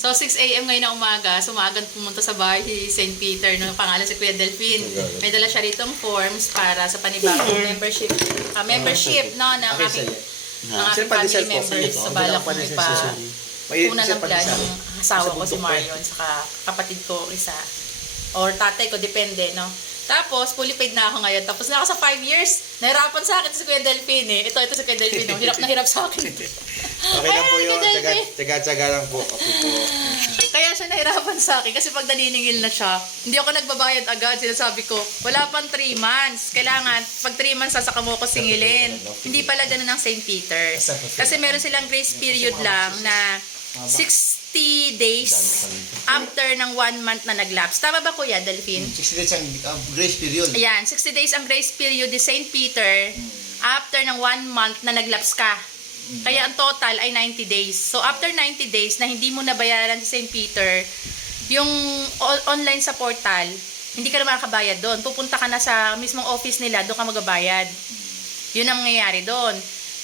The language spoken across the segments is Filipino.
So, 6 a.m. ngayon na umaga, sumagan pumunta sa bahay si St. Peter, no, pangalan si Kuya Delphine. May dala siya ritong forms para sa panibagong membership. ah, membership, no, ng aking, sa'yo. ng aking family members. Sa balak kong ipa, sir, ng plan yung asawa Sa ko si. Marion, saka kapatid ko isa. Or tatay ko, depende, no? Tapos, fully paid na ako ngayon. Tapos na ako sa 5 years. Nahirapan sa akin si Kuya Delphine, eh. Ito, ito si Kuya Delphine, no? Hirap na hirap sa akin. Okay lang po yun. Tsaga- Delphine. Tsaga-tsaga lang po. Kasi po. Kaya siya nahirapan sa akin kasi pag naniningil na siya, hindi ako nagbabayad agad. Sinasabi ko, wala pang 3 months. Kailangan, pag 3 months, sasaka mo ko singilin. Hindi pala ganun ang St. Peter. Kasi meron silang grace period lang na 60 days after ng 1 month na naglapse. Tama ba kuya, Delphine? 60 days ang uh, grace period. Ayan, 60 days ang grace period ni St. Peter after ng 1 month na naglapse ka. Kaya ang total ay 90 days. So after 90 days na hindi mo nabayaran si St. Peter, yung online sa portal, hindi ka na makakabayad doon. Pupunta ka na sa mismong office nila, doon ka magabayad. Yun ang mangyayari doon.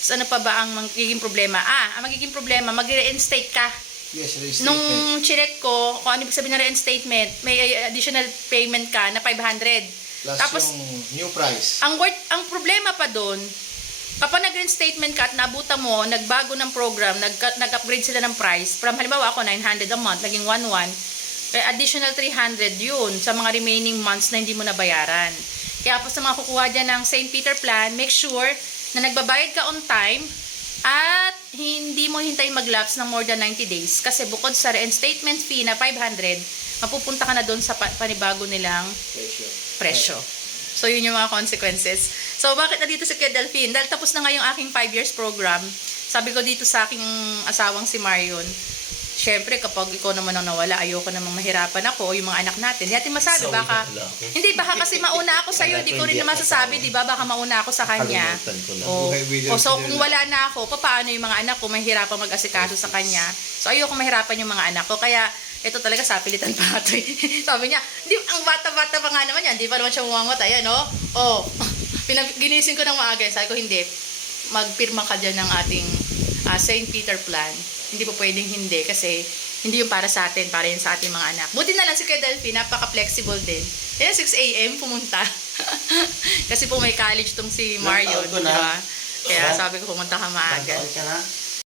So ano pa ba ang magiging problema? Ah, ang magiging problema, mag-reinstate ka. Yes, restatement. Nung chinek ko, kung ano ibig sabihin ng reinstatement, may additional payment ka na 500. Plus Tapos, yung new price. ang worth, ang problema pa doon, kapag nag-reinstatement ka at nabutan mo, nagbago ng program, nag, nag-upgrade sila ng price, from halimbawa ako, 900 a month, naging 1,1, eh, additional 300 yun sa mga remaining months na hindi mo nabayaran. Kaya po sa mga kukuha dyan ng St. Peter Plan, make sure na nagbabayad ka on time at hindi mo hintayin mag-lapse ng more than 90 days kasi bukod sa reinstatement fee na 500, mapupunta ka na doon sa pa- panibago nilang presyo. So, yun yung mga consequences. So, bakit na dito si Kuya Delphine? Dahil tapos na nga yung aking 5 years program, sabi ko dito sa aking asawang si Marion, syempre, kapag ikaw naman ang nawala, ayoko namang mahirapan ako, o yung mga anak natin. Hindi natin masabi, baka, hindi, baka kasi mauna ako sa'yo, hindi ko rin naman sasabi, di ba? Baka mauna ako sa kanya. O, Buhay William o so, kung wala na ako, paano yung mga anak ko, mahirapan mag-asikaso sa kanya. So, ayoko mahirapan yung mga anak ko. Kaya, ito talaga sapilitan pa ito. Sabi niya, di, ang bata-bata pa nga naman yan, di pa naman siya mumangatay, ano? Oh, pinag ginising ko ng maaga. Sabi ko, hindi, magpirma ka dyan ng ating ah, St. Peter plan. Hindi po pwedeng hindi kasi hindi yung para sa atin, para yun sa ating mga anak. Buti na lang si Kuya Delphine, napaka-flexible din. Yan, 6 a.m. pumunta. kasi po may college tong si ko di ba? Kaya sabi ko pumunta ka maaga. Ka na?